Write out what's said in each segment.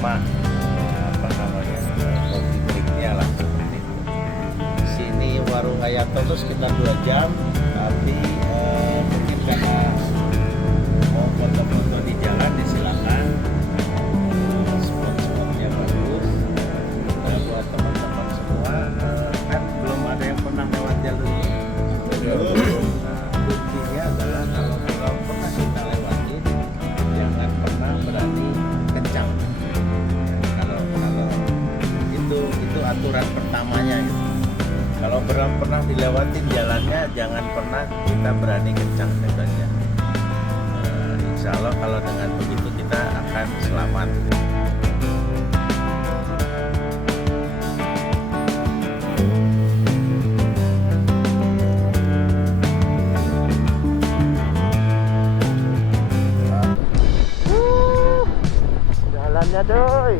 lama apa namanya coffee breaknya lah seperti itu. Di sini warung Hayato itu sekitar 2 jam, tapi mungkin karena mau foto-foto di jalan disilakan. Spot-spotnya bagus. Buat teman-teman semua, kan belum ada yang pernah lewat jalur ini. Nah, kuncinya adalah kalau pernah kita lewatin, jangan pernah berani kencang. Kalau itu aturan pertamanya gitu. Kalau pernah dilewatin jalannya, jangan pernah kita berani kencang saja. Insya Allah kalau dengan begitu kita akan selamat. Jalannya doi.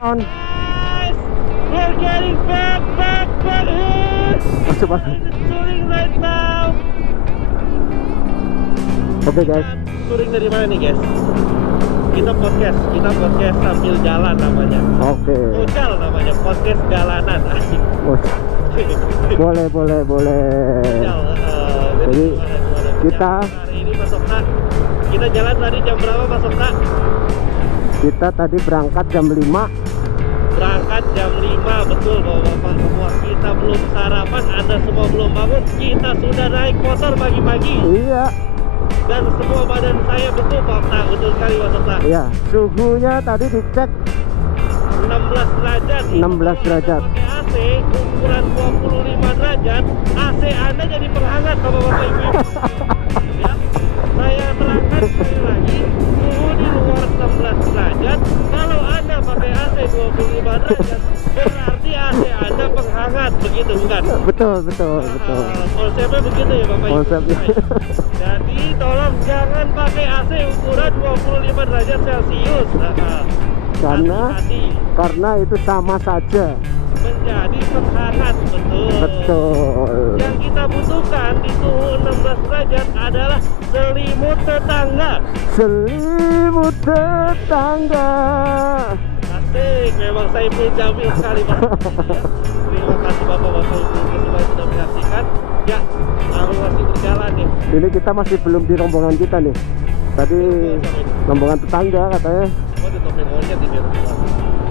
On. Guys, we're getting back here. Masuk Pak. Touring right now. Oke guys. Touring dari mana nih guys? Kita podcast sambil jalan namanya. Oke. Ucal namanya, podcast jalanan. Asik. Boleh. Ucal, Jadi kita hari ini Mas Okta, kita jalan tadi jam berapa Mas Okta? Kita tadi berangkat jam 5. Berangkat jam 5, betul Bapak-bapak semua. Kita belum sarapan, Anda semua belum bangun. Kita sudah naik motor pagi-pagi. Iya. Dan semua badan saya betul Pak Okta, betul sekali Mas Okta. Iya, suhunya tadi dicek 16 derajat. 16 derajat. Pakai AC ukuran 25 derajat, AC Anda jadi penghangat Bapak-bapak Ibu. Ya, saya terangkan sekali lagi, suhu di luar 16 derajat. Kalau Anda pakai AC 25 derajat, berarti AC Anda penghangat, begitu bukan? Betul. Konsepnya begitu ya Bapak Ibu. Konsepnya. Jadi tolong jangan pakai AC ukuran 25 derajat Celcius. Hati-hati. Karena itu sama saja Menjadi penghangat, betul. Yang kita butuhkan di suhu 16 derajat adalah selimut tetangga. Selimut tetangga. Asik, memang saya pun jamil sekali Pak. Terima kasih Bapak-bapak Ibu semua sudah menyaksikan. Ya, aku masih berjalan nih. Ini kita masih belum di rombongan kita nih. Tadi rombongan tetangga katanya. Oh, di topeng monyet ini.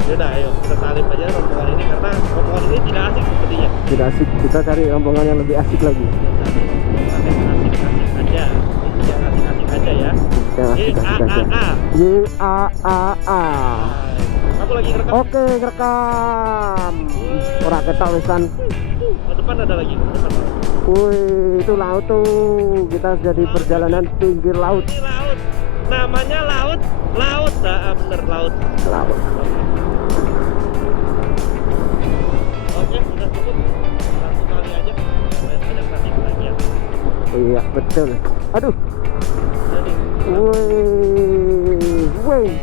Yaudah, ayo kita salib aja rombongan ini karena rombongan ini tidak asik sepertinya. Tidak asik, kita cari rombongan yang lebih asik lagi. Asik-asik aja. Yang asik-asik aja ya. Yang asik-asik aja. YAAA. Aku lagi ngerekam. Oke, ngerekam. Ora ketok wisan. Depan ada lagi. Wih, itu laut tuh. Kita sudah di perjalanan pinggir laut. Ini laut. Namanya laut. Bener laut. Oke, sudah cukup. Langsung kali aja. Ada trafik lagi ya. Iya, betul. Aduh. Jadi, Wih.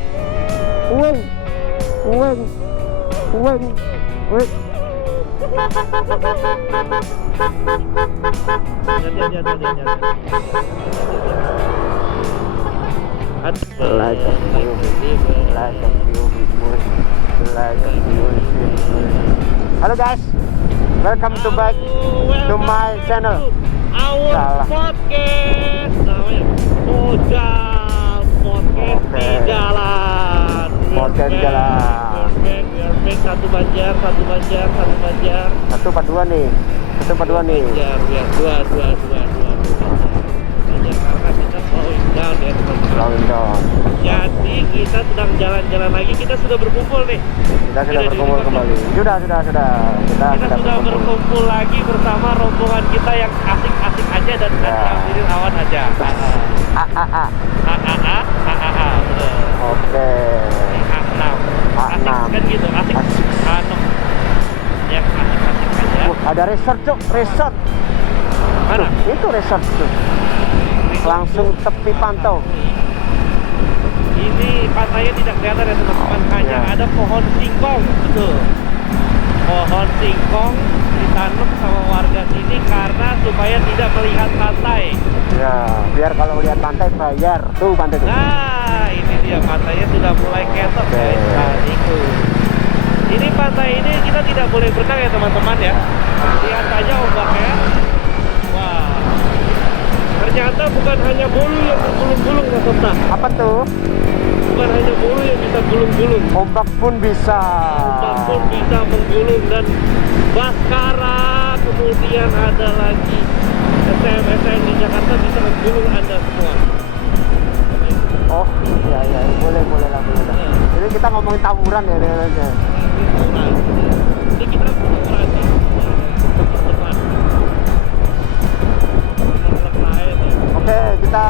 Halo guys, welcome to back to my channel. Our podcast namanya Ucal Podcast di Jalan. Podcast di jalan. Back, satu banjar. 142 nih. Banjar, ya, dua. Karena kita slowing down ya teman-teman. Jadi kita sedang jalan-jalan lagi. Kita sudah berkumpul nih. Kita sudah berkumpul kembali. Sudah. Kita sudah berkumpul lagi bersama rombongan kita yang asik-asik aja dan ngambilin awan aja. Oke. A6. Asik kan gitu, asik. Yang asik-asik aja. Ada resort, Cuk. Resort. Mana? Itu resort tuh. Langsung tepi pantau. Ini pantainya tidak kelihatan ya teman-teman, hanya ada pohon singkong, betul. Pohon singkong ditanam sama warga sini karena supaya tidak melihat pantai. Ya, biar kalau lihat pantai bayar. Tuh pantai tuh. Nah, ini dia pantainya sudah mulai ketok guys. Hatiku. Ini pantai ini kita tidak boleh berenang ya teman-teman ya. Lihat saja ombaknya. Wah. Ternyata bukan hanya bulu yang gulung-gulung ya Kota. Apa tuh? Bukan hanya bulu yang bisa gulung-gulung. Ombak pun bisa. Ombak pun bisa menggulung dan Baskara, kemudian ada lagi STM di Jakarta bisa menggulung Anda semua. Oh, iya, boleh lah. Jadi kita ngomongin tawuran ya aja. Jadi kita tawuran ya. Oke, kita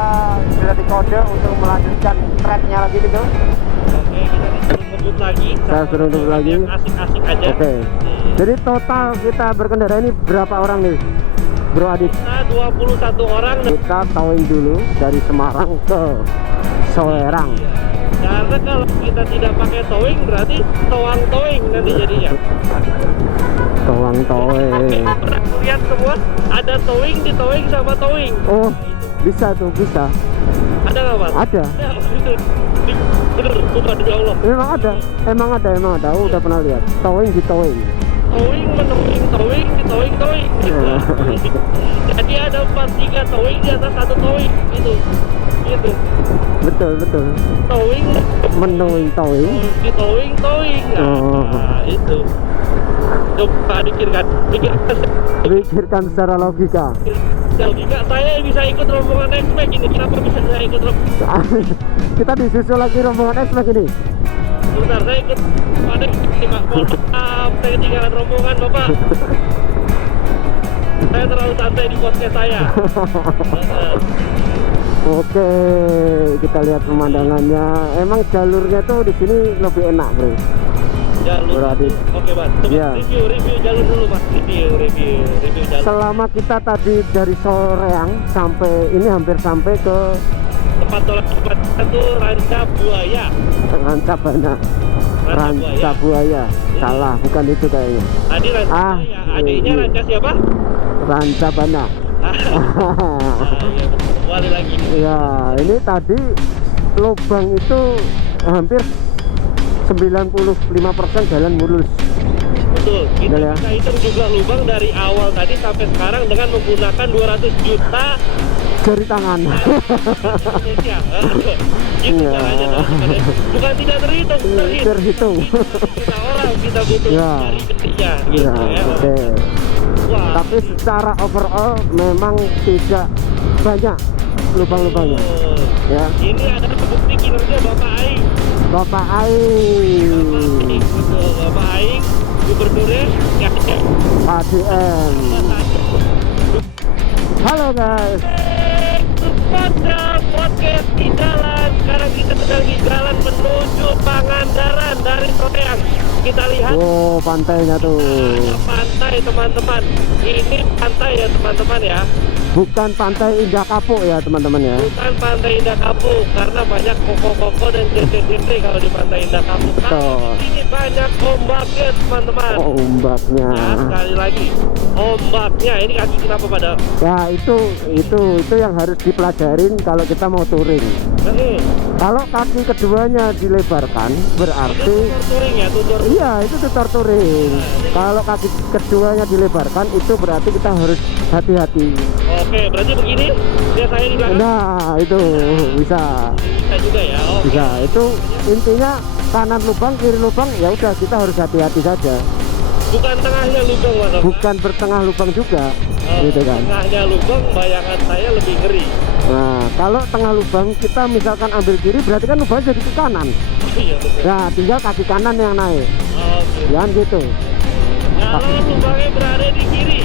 sudah dikode untuk melanjutkan treknya lagi gitu. Oke, kita disuruh ngebut lagi. Kita suruh ngebut lagi. Asik-asik aja. Oke. Jadi total kita berkendara ini berapa orang nih, Bro Adit? Kita 21 orang. Kita towing dulu dari Semarang ke Sowerang. Karena kalau kita tidak pakai towing berarti toang towing nanti jadinya. Towang towing. Pernah lihat semua ada towing di towing sama towing. Oh, bisa tuh, bisa. Ada nggak Mas? Ada. Ya, itu. Bener, sumpah demi Allah. Emang ada. Aku udah pernah lihat. Towing di towing. Towing menowing towing di towing towing. Gitu. Jadi ada 4-3 towing di atas satu towing gitu. Gitu. Betul. Towing Menowing towing. di towing. Nah, itu. Coba pikirkan. Pikirkan secara logika. Logika saya bisa ikut rombongan X-Max ini. Kenapa bisa saya ikut rombongan? Kita disusul lagi rombongan X ini. Sebentar, saya ikut ada Pak. Maaf, saya ketinggalan rombongan Bapak. Saya terlalu santai di podcast saya. Oke, kita lihat pemandangannya. Emang jalurnya tuh di sini lebih enak, bro. Jalur. Berarti. Oke, Mas. Coba Iya. review jalur dulu, Mas. Review jalur. Selama kita tadi dari Soreang sampai ini hampir sampai ke Tempat tolak tempat itu Ranca Buaya. Ranca Buaya. Salah, bukan itu kayaknya. Tadi Ranca Buaya. Adiknya iya. Ranca siapa? Ranca Bana. Iya, kembali lagi. Ya, ini tadi lubang itu hampir 95% jalan mulus. Betul, kita Betul ya? bisa hitung jumlah lubang dari awal tadi sampai sekarang dengan menggunakan 200 juta Jari tangan. Indonesia. Gitu Iya. caranya teman-teman. Bukan tidak terhitung, Terhitung. Kita orang kita butuh Ya. dari detiknya gitu Ya, ya. oke. Wah. Tapi secara overall memang tidak banyak lubang-lubangnya. Oh, Ya, ini adalah bukti kinerja Bapak Aing. Bapak Aing, Betul, Bapak Aing, gubernurnya ya. ADM. Halo guys. Pada podcast di jalan. Sekarang kita sedang di jalan menuju Pangandaran dari Soreang. Kita lihat Oh, pantainya tuh. ada pantai teman-teman. Ini pantai ya teman-teman ya. Bukan pantai Indah Kapuk ya teman-teman ya. Bukan pantai Indah Kapuk karena banyak koko-koko dan cece-cece kalau di pantai Indah Kapuk. Betul. Ini banyak ombaknya teman-teman. Oh, ombaknya. Ya, sekali lagi ombaknya. Ini kaki kenapa pada? Ya itu yang harus dipelajarin kalau kita mau touring. Kalau kaki keduanya dilebarkan berarti Tutor touring ya, tutor. iya itu tutor touring. Kalau kaki keduanya dilebarkan itu berarti kita harus hati-hati. Oke, berarti begini. Dia saya di belakang. Nah itu bisa Bisa juga ya. Oh, bisa itu intinya kanan lubang kiri lubang ya udah kita harus hati-hati saja. bukan tengahnya lubang Mas. Bukan bertengah lubang juga gitu kan. Tengahnya lubang bayangan saya lebih ngeri. Nah kalau tengah lubang kita misalkan ambil kiri berarti kan lubang jadi ke kanan. Oh, iya betul. Nah tinggal kaki kanan yang naik. Oke. Jangan gitu. Kalau lubangnya berada di kiri.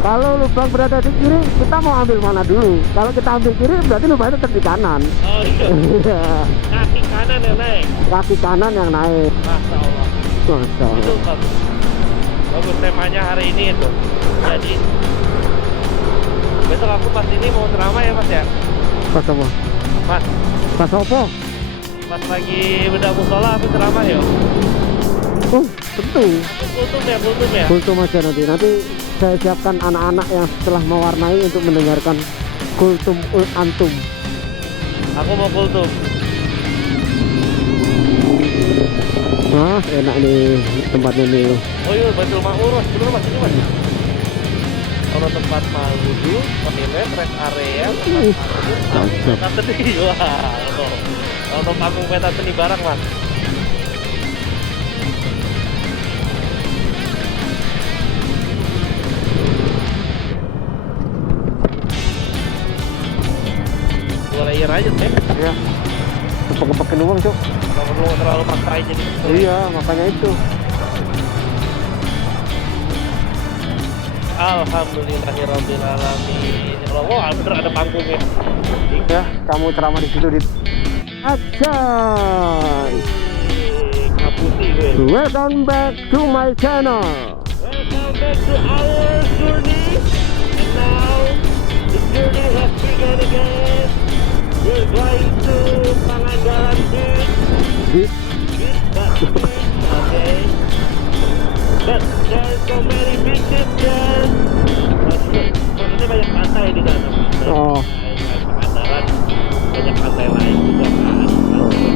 Kalau lubang berada di kiri kita mau ambil mana dulu? Kalau kita ambil kiri berarti lubangnya tetap di kanan. Oh iya. Iya. Kaki kanan yang naik. Kaki kanan yang naik. Masya Allah. Masya Itu Allah. bagus. Bagus temanya hari ini itu. Jadi besok aku pas ini mau ceramah ya Mas ya. Pas apa? Mas, Pas apa? pas lagi bedah musola aku ceramah ya. Oh tentu. Kultum ya. Kultum aja nanti saya siapkan anak-anak yang setelah mewarnai untuk mendengarkan kultum antum. Aku mau kultum. Nah enak nih tempatnya nih. Oh iya, Baitul Ma'mur Mas. Bener Mas, ini Mas. Kalau tempat wudhu, toilet, rest area, tempat peta seni. Wah, kalau panggung peta seni barang Mas. Dua layer aja deh. Ya. Kepak-kepakin uang cok. Nggak perlu terlalu paksain jadi. Iya makanya itu. Alhamdulillahirrabbilalamin. Ya Allah, wah, bener ada panggungnya. Ya kamu ceramah di situ di. Aja. Kaputi gue. Welcome back to my channel. Welcome back to our journey. And now the journey has begun again. We're going to Pangandaran Beach. Okay. But there's so many beaches there. Maksudnya banyak pantai di sana. Oh. Pangandaran banyak pantai lain juga kan.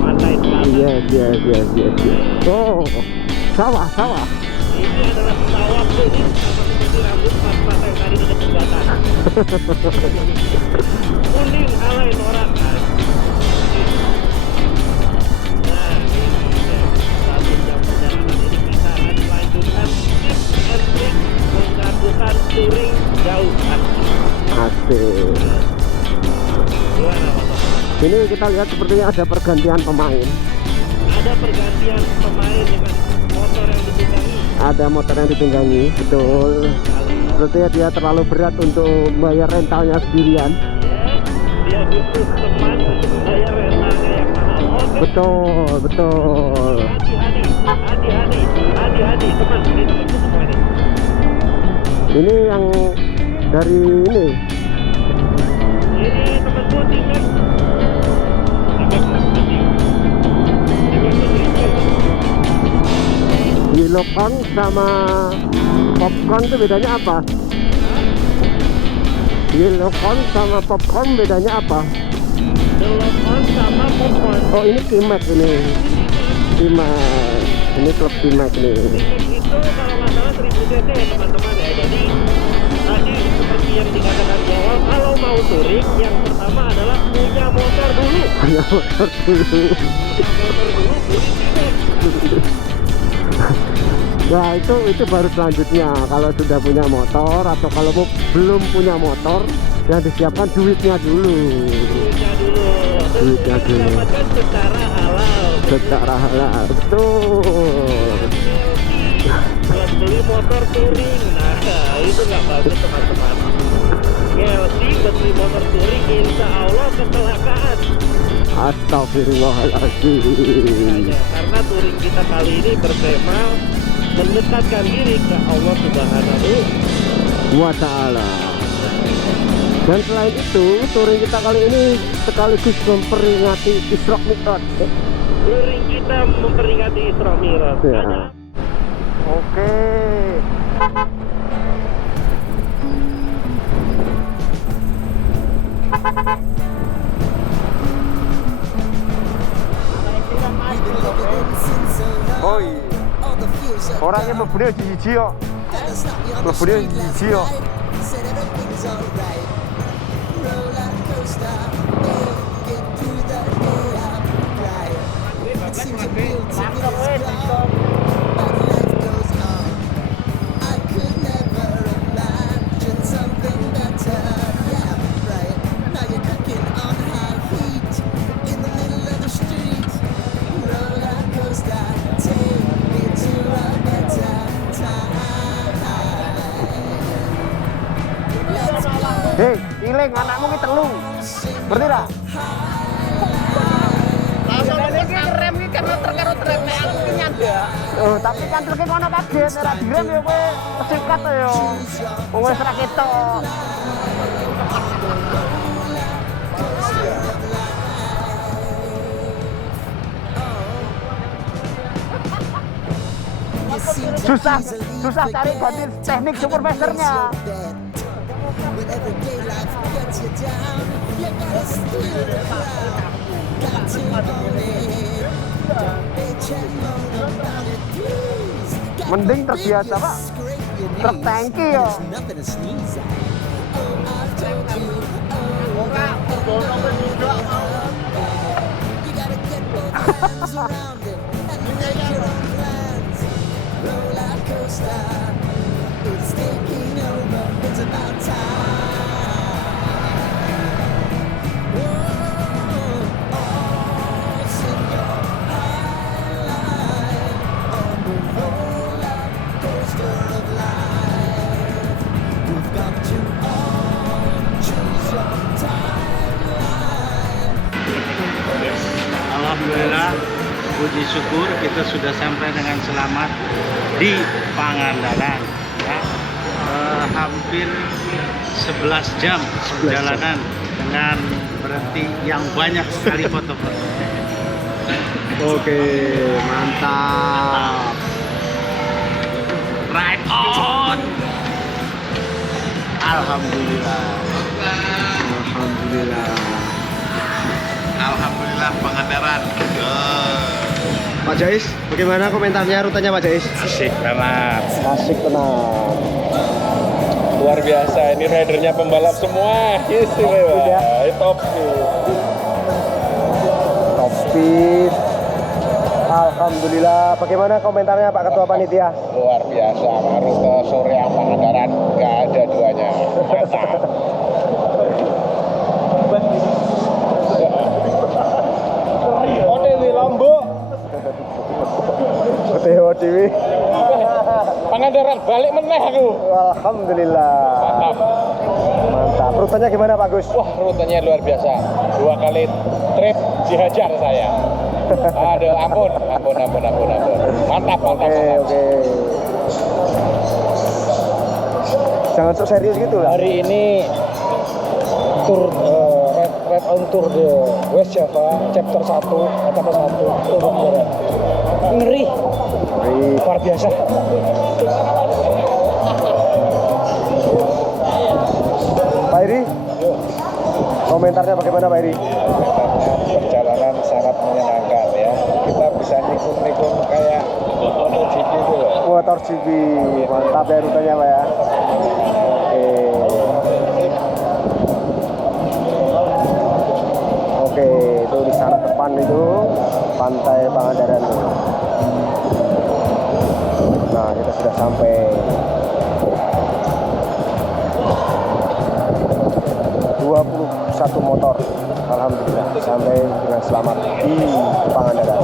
Pantai selatan. Yes. Oh, sawah. Ini adalah sawah kuning sama seperti rambut mas-mas yang tadi di jembatan. Kuning alay norak kan. Nah, ini satu jam perjalanan ini kita akan melanjutkan tips and trick melakukan touring jauh. Asik. Gimana Mas? Ini kita lihat sepertinya ada pergantian pemain. Ada pergantian pemain dengan motor yang ditunggangi. Ada motor yang ditunggangi, betul. Sepertinya dia terlalu berat untuk bayar rentalnya sendirian. Dia butuh teman untuk membayar rentalnya yang mahal. Oke. Betul. Hati-hati, teman semua ini. Ini yang dari ini. Ini temanku Timek. Yellowcorn sama popcorn itu bedanya apa? Yellowcorn sama popcorn bedanya apa? Yellowcorn sama popcorn. Oh, ini Timek ini. Timek. Ini klub Timek nih. Timek itu kalau nggak salah 1000 cc ya teman-teman ya. Jadi tadi seperti yang dikatakan di awal, kalau mau touring yang pertama adalah punya motor dulu. Punya motor dulu. Beli Timek. Nah itu baru selanjutnya. Kalau sudah punya motor atau kalau belum punya motor, yang disiapkan duitnya dulu. Duitnya dulu. Dapatkan secara halal. Betul. Buat beli motor touring, nah itu nggak bagus teman-teman. Ngelsi buat beli motor touring, insya Allah kecelakaan. Astagfirullahaladzim. Karena touring kita kali ini bertema mendekatkan diri ke Allah Subhanahu wa Ta'ala. Dan selain itu, touring kita kali ini sekaligus memperingati Isra Mi'raj. Touring kita memperingati Isra Mi'raj. Ya. Oke. Oh iya. Orangnya mlebu siji kok. Mlebu siji kok. Hei, iling anakmu ki telu. Ngerti tak? Langsung iki rem iki karena terkaro rem nek aku ki nyandak. Oh, tapi kan treke kono kaget ora direm ya kowe kesikat ya. Wong wis ra ketok. Susah cari ganti teknik supervisornya. When everyday life gets you down, you gotta steal the crowd. Got to own it. Don't bitch and moan about it, please. Mending terbiasa, Pak. Truk tangki ya. There's nothing to sneeze at. Oh, I told you. You gotta get both hands around it and make your own plans. Roller coaster, it's taking over. It's about time. Alhamdulillah, puji syukur kita sudah sampai dengan selamat di Pangandaran. Ya. Hampir 11 jam perjalanan dengan berhenti yang banyak sekali foto-foto. Oke, mantap. Right on. Alhamdulillah. Alhamdulillah. Alhamdulillah Pangandaran. Pak Jais, bagaimana komentarnya rutenya Pak Jais? Asik banget. Asik tenang. Luar biasa, ini ridernya pembalap semua. Istimewa. Top speed. Top speed. Alhamdulillah. Bagaimana komentarnya Pak Ketua Panitia? Luar biasa, rute Soreang Pangandaran nggak ada duanya. Mantap. Dewi Lombok. Dewi. Pangandaran balik meneh aku. Alhamdulillah. Mantap. Mantap. Rutenya gimana Pak Gus? Wah, rutenya luar biasa. 2 kali trip dihajar saya. Aduh, ampun. Mantap. Oke. Jangan sok serius gitu lah. Hari ini tour Red on Tour de West Java chapter 1 etapa 1 tur Pangandaran. Ngeri. Luar biasa. Pak Iri, komentarnya bagaimana Pak Iri? Perjalanan sangat menyenangkan ya. Kita bisa nikung kayak MotoGP itu loh. MotoGP, mantap ya rutenya Pak ya. Oke, itu di sana depan itu pantai Pangandaran. Nah, kita sudah sampai. 21 motor, alhamdulillah sampai dengan selamat di Pangandaran.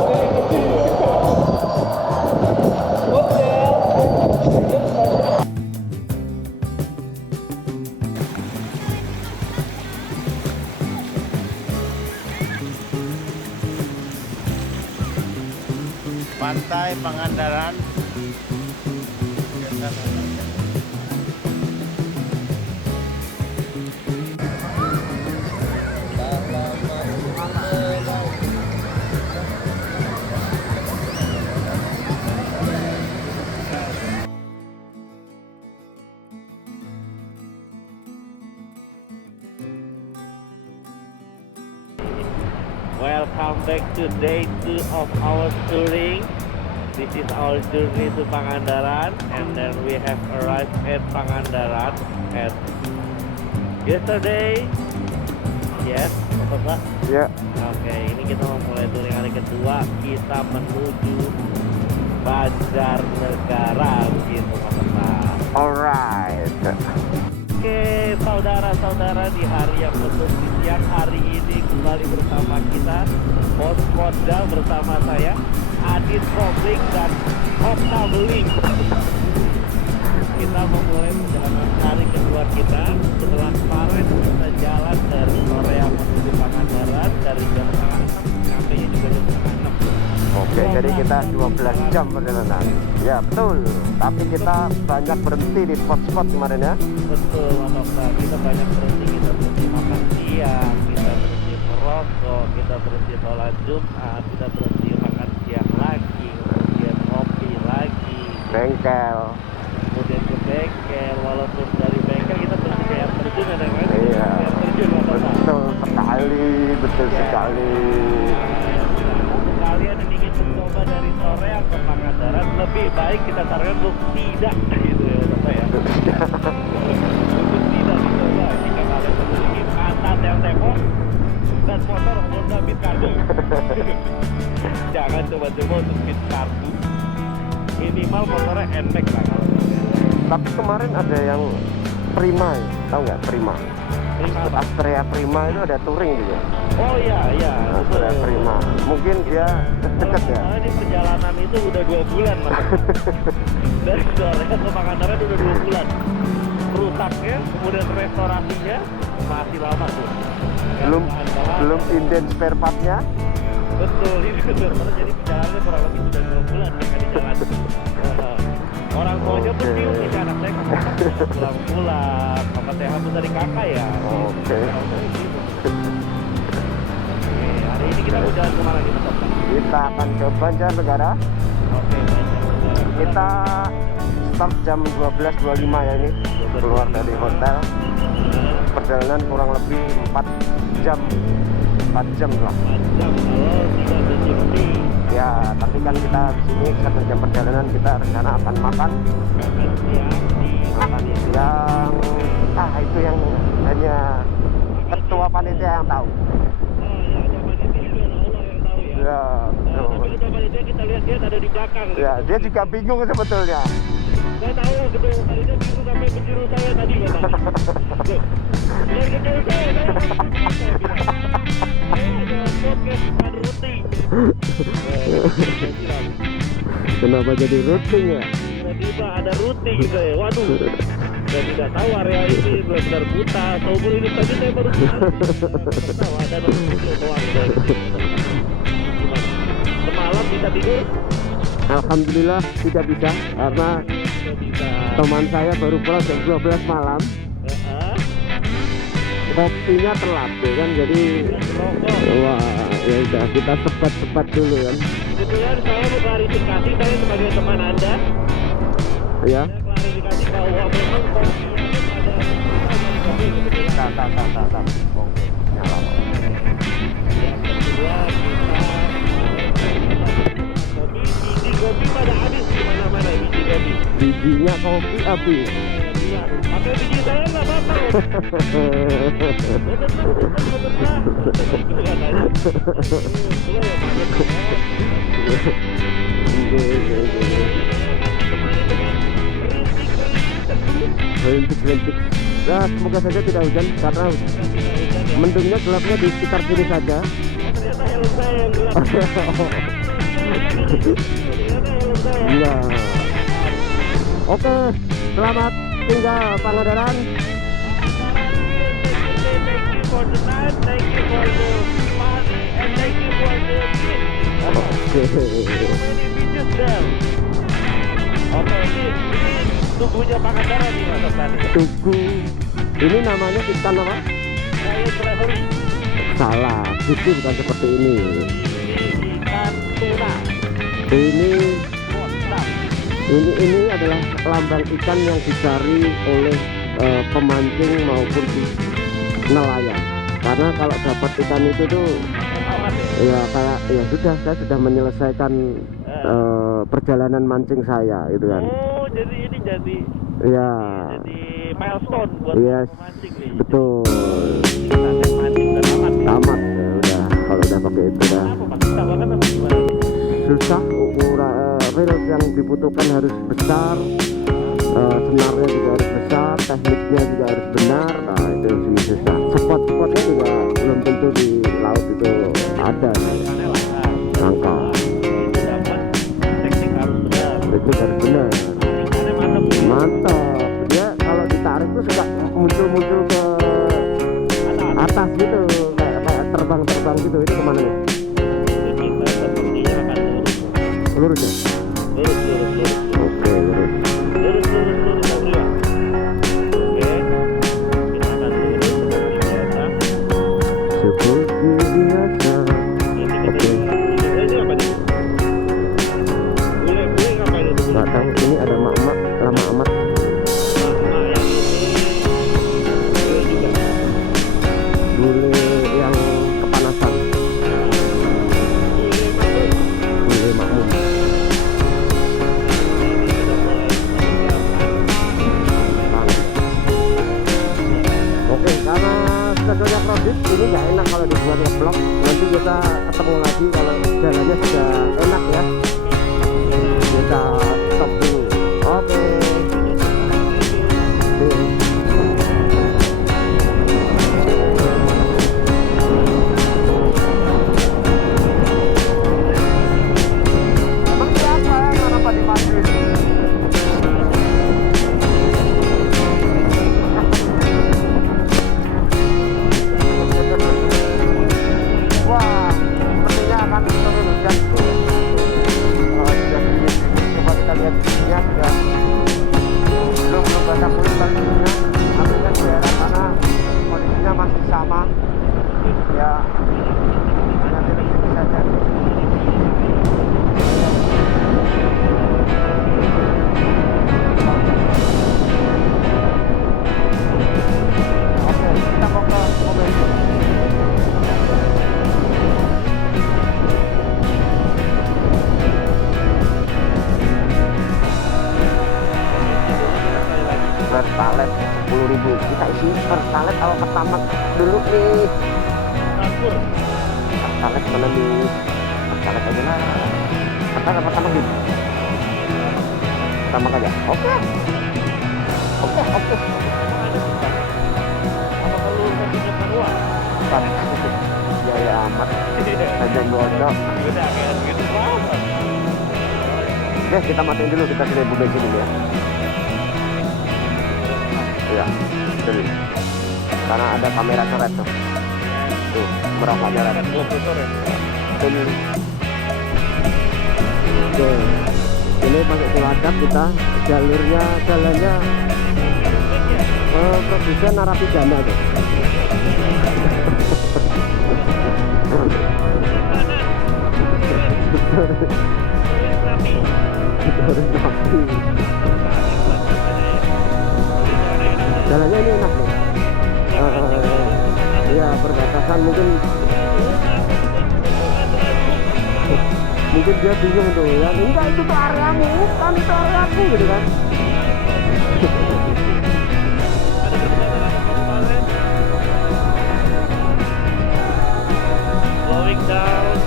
Pantai Pangandaran. Welcome back to day 2 of our touring. This is our journey to Pangandaran, and then we have arrived at Pangandaran at yesterday. Yes, betul Pak? Ya, Oke, ini kita mau mulai touring hari kedua. Kita menuju Banjarnegara, gitu Pak. alright. Oke, saudara-saudara, di hari yang penuh di siang hari ini kembali bersama kita Pos Modal bersama saya Adit Kopling dan Okta Beling. Kita memulai perjalanan hari kedua kita setelah kemarin kita jalan dari Korea menuju Pangandaran dari jam 5:30, sampainya juga jam 5:30. Oke, jadi kita 12 jam perjalanan. Ya, betul. Tapi kita banyak berhenti di spot-spot kemarin ya. Betul, Mas Okta. Kita banyak berhenti, kita berhenti makan siang, kita berhenti merokok, kita berhenti sholat Jumat, kita berhenti makan siang lagi, kemudian ngopi lagi, Bengkel. kemudian ke bengkel. Walaupun dari bengkel kita berhenti ke air terjun ya, kan? Iya. Air terjun, Mas Okta. Betul sekali. Kalian yang ingin mencoba dari Soreang ke Pangandaran, lebih baik kita sarankan untuk tidak gitu ya, Bapak ya. Untuk tidak dicoba jika kalian memiliki pantat yang tembok dan motor Honda Beat Karbu. Jangan coba-coba untuk Beat Karbu. Minimal motornya NMAX lah kalau Tapi kemarin ada yang Prima ya, tahu nggak Prima? Prima. Astrea Prima itu ada touring juga. Oh iya, Astrea Prima. Mungkin dia dekat ya. Ini perjalanan itu udah 2 bulan Mas. Dari Soreang ke Pangandaran udah 2 bulan. Rusaknya, kemudian restorasinya masih lama tuh. Belum inden spare part-nya. Betul, ini betul. Jadi perjalanannya kurang lebih sudah 2 bulan ya di jalan. Orang tuanya pun bingung nih, anak saya pulang-pulang. Papa saya hapus dari kakak ya. Oke. Orang tuanya bingung. Ini kita mau jalan kemana kita, Sob? Kita akan ke Banjarnegara. Oke, Banjarnegara. Kita start jam 12.25 ya ini. Keluar dari hotel. Perjalanan kurang lebih 4 jam. 4 jam lah. 4 jam kalau tidak berhenti. Ya, tapi kan kita di sini 1 jam perjalanan kita rencana akan makan. Makan siang di Makan siang. Itu yang hanya ketua panitia yang tahu. Oh ya, ada panitia juga Allah yang tahu ya. Ya, Nah, betul. tapi ketua panitia kita lihat dia ada di belakang. Ya, dia juga bingung sebetulnya. Saya tahu ketua panitia bingung sampai menjuru saya tadi kata. Biar menjuru saya bilang. Saya ada podcast Pak Ruti. Kenapa jadi routing ya? Tiba-tiba ada Ruti gitu ya. Waduh. Saya tidak tahu area ini benar-benar buta. Seumur hidup saja saya baru tahu ada Ruti doang. Gimana? Semalam bisa tidur? Alhamdulillah tidak bisa karena Tidak bisa. teman saya baru pulang jam 12 malam. Kopinya telat ya kan, jadi Rokok. wah ya udah kita cepat dulu kan. Kebetulan saya mau klarifikasi, saya sebagai teman Anda, Ya. saya klarifikasi bahwa memang kopinya itu ada kopi kebetulan. Tak. Oke. Nyala. Yang kedua kopi, biji kopi pada habis di mana-mana biji kopi. Bijinya kopi habis. Iya, pakai biji saya nggak apa-apa. Rintik. Nah, semoga saja tidak hujan karena mendungnya gelapnya di sekitar sini saja. Ternyata helm saya yang gelap. Ternyata helm saya. Iya. Oke, selamat tinggal Pangandaran. Thank you for the time, thank you for the party, and thank you for the gift. Oke. Many pieces there. Oke, ini tubuhnya Pangandaran nih Mas Okan. Tugu. Ini namanya ikan apa? Saya traveling. Salah, itu bukan seperti ini. Ini ikan tuna. Ini Mantap. ini adalah lambang ikan yang dicari oleh pemancing maupun nelayan. Karena kalau dapat ikan itu tuh Awas ya. ya kayak ya sudah, saya sudah menyelesaikan perjalanan mancing saya itu kan. Oh, jadi ini jadi Ya. milestone buat Yes, pemancing nih. betul. Kita mancing dan tamat nih. Tamat ya udah, kalau udah pakai itu dah. Apa Pak? Susah banget apa gimana? Susah, reels yang dibutuhkan harus besar, senarnya juga harus besar, tekniknya juga harus benar. Nah itu yang susah. Spot-spotnya juga belum tentu di laut itu ada. Ikannya langka. Langka. Itu dapat teknik harus benar. Itu harus benar. Ikannya mantap. Mantap. Dia kalau ditarik tuh suka muncul ke atas gitu, kayak terbang gitu. Ini kemana nih? Ini kita sepertinya akan lurus. Lurus ya? Lurus. Oke, lurus. Lurus, Satria. Oke. Kita akan lurus seperti biasa. Seperti biasa. Ini kita ini apa nih? Bule ngapain itu? Nggak tahu, ini ada mak-mak lama amat. Nah, yang ini bule juga. Bule yang kepanasan. Bule masuk. Bule makmum. Ini sudah mulai meninggalkan. Oke, karena schedule-nya kredit ini nggak enak kalau dibuat nge-vlog. Nanti kita ketemu lagi kalau jalannya sudah enak ya. Kita stop dulu. Oke. Emang siapa yang kenapa dimatiin? Wah, sepertinya akan turun hujan. Sudah sedikit. Coba kita lihat isinya sudah belum basah pulih kondisinya. Artinya di daerah sana kondisinya masih sama. Ya, hanya sedikit Pertalite 10.000. Kita isi Pertalite kalau pertamax dulu nih. Campur. Pertalite mana nih? Pertalite aja lah. Pertalite pertamax gitu. Pertamax aja. Oke. Apa perlu punya uang? Ya amat. Ada bodoh. Udah kayak gitu banget. Oke, kita matiin dulu, kita sudah bensin dulu ya. Iya, dulu. Karena ada kamera coret tuh. Tuh, merokoknya red. Dua motor ya. Dulu. Oke. Ini pakai Cilacap kita, jalurnya jalannya produsen narapidana tuh. Jalannya ini enak nih. Ya perbatasan mungkin dia bingung tuh ya, enggak itu tuh areamu, kan itu areaku gitu kan. Slowing down.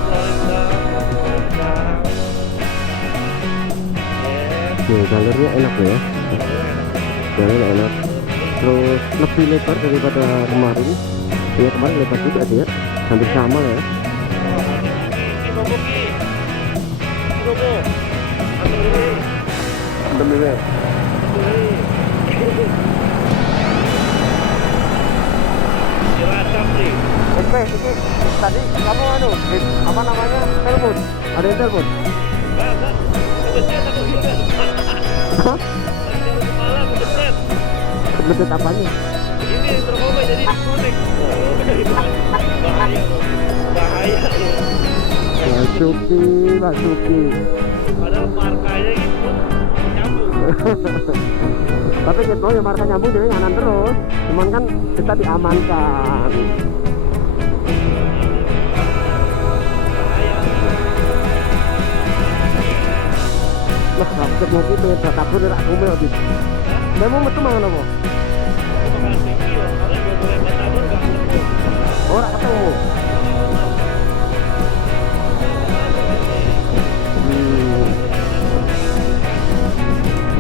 Oke, jalurnya enak ya. Jalurnya enak. Terus lebih lebar daripada kemarin. Ya kemarin lebar juga sih ya. Hampir sama lah ya. Demi Cilacap nih. Oke, ini tadi kamu apa namanya? Telepon. Ada yang telepon? Enggak. Kebetulan aku juga. Hah? Dari kepala aku beset. Betul apanya? Ini terkobe jadi disconnect. Bahaya loh. Masuki. Padahal markanya gitu nyambung. Tapi gitu ya marka nyambung jadi nganan terus. Cuman kan kita diamankan. Wah, kapset mobil pengen kabur dari aku mau gitu. Kamu metu mana mau? Ora ketemu.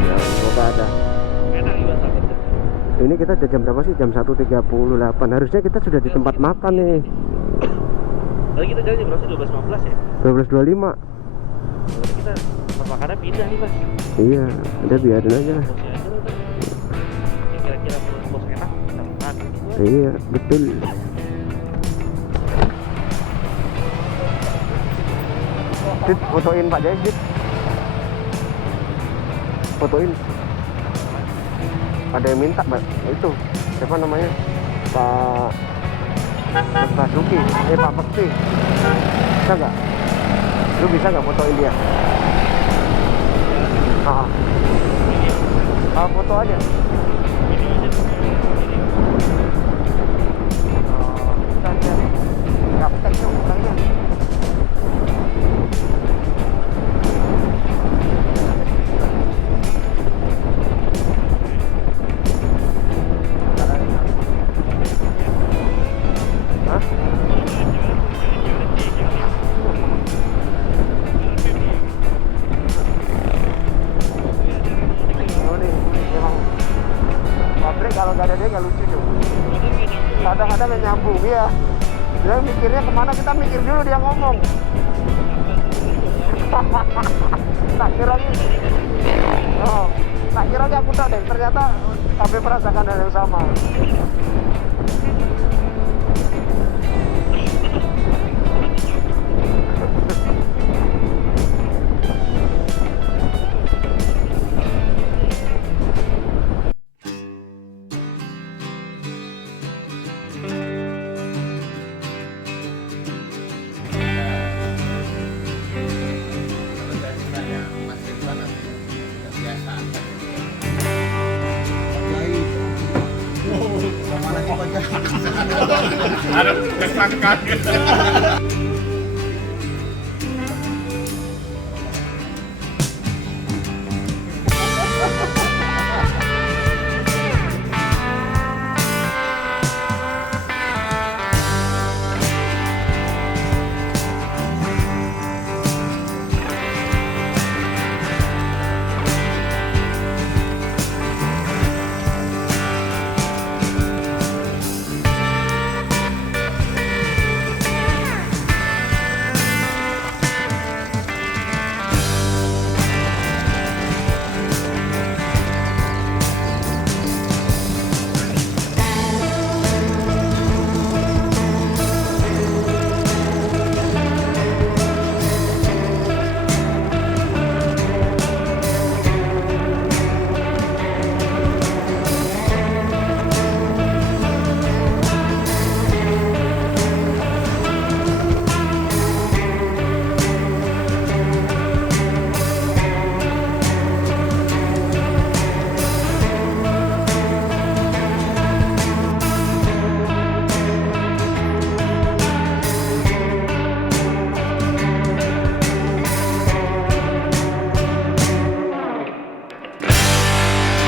Ya, semoga ada. Enak juga takutnya. Ini kita udah jam berapa sih? Jam 1.38. Harusnya kita sudah di tempat makan nih. Tadi kita jalan jam berapa sih? 12.15 ya? 12.25. Berarti kita tempat makannya pindah nih, Mas. Iya, udah biarin aja lah. Posnya aja udah. Kira-kira menurut bos enak, kita makan. Iya, betul. Dit, fotoin Pak Jais, Dit. Fotoin. Ada yang minta, Pak. Itu, siapa namanya? Pak Basuki, Pak Bekti. Bisa nggak? Lu bisa nggak fotoin dia? Foto aja. Kalau nggak ada dia nggak lucu tuh. Kadang-kadang nggak nyambung ya. Dia mikirnya kemana, kita mikir dulu dia ngomong. Tak kira aku tak deh. Ternyata kami merasakan hal yang sama. Ada kesangkan.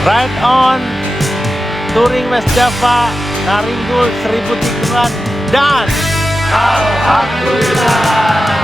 Ride on Touring West Java, Naringgul 1000 tikeran dan alhamdulillah